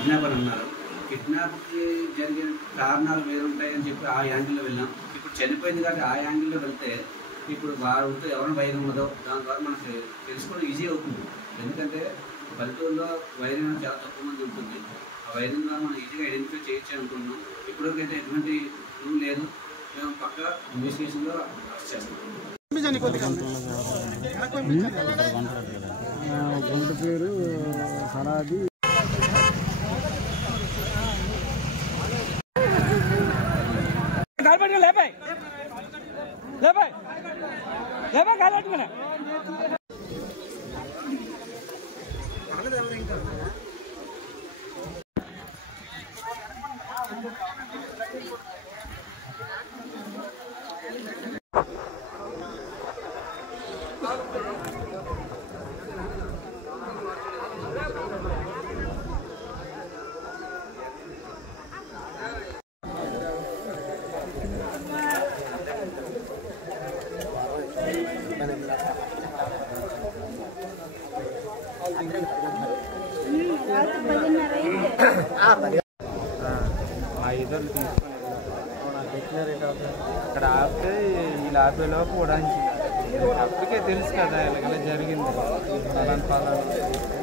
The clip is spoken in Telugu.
కిడ్నాపర్ అన్నారు. కిడ్నాప్కి జరిగిన కారణాలు వేరుంటాయని చెప్పి ఆ యాంగిల్లో వెళ్ళాం. ఇప్పుడు చనిపోయింది కాబట్టి ఆ యాంగిల్లో వెళ్తే ఇప్పుడు వారితో ఎవరైనా వైరం ఉన్నదో దాని ద్వారా మనకి తెలుసుకోవడం ఈజీ అవుతుంది. ఎందుకంటే పల్లెటూరులో వైరం చాలా తక్కువ మంది ఉంటుంది. ఆ వైరం ద్వారా మనం ఈజీగా ఐడెంటిఫై చేయొచ్చు అనుకుంటున్నాం. ఇప్పటికైతే ఎటువంటి రూల్ లేదు. మేము పక్క ఇన్వెస్టిగేషన్లో అరెస్ట్ చేస్తాం. గుంట పేరు సరాది లేపాయి కాలట్టుకున్నా మా ఇద్దరు తీసుకుని అక్కడ ఆపితే వీళ్ళు ఆపేలోపు ఉడాయించింది. అప్పటికే తెలుసు కదా ఇలాగ జరిగింది. ఫలానా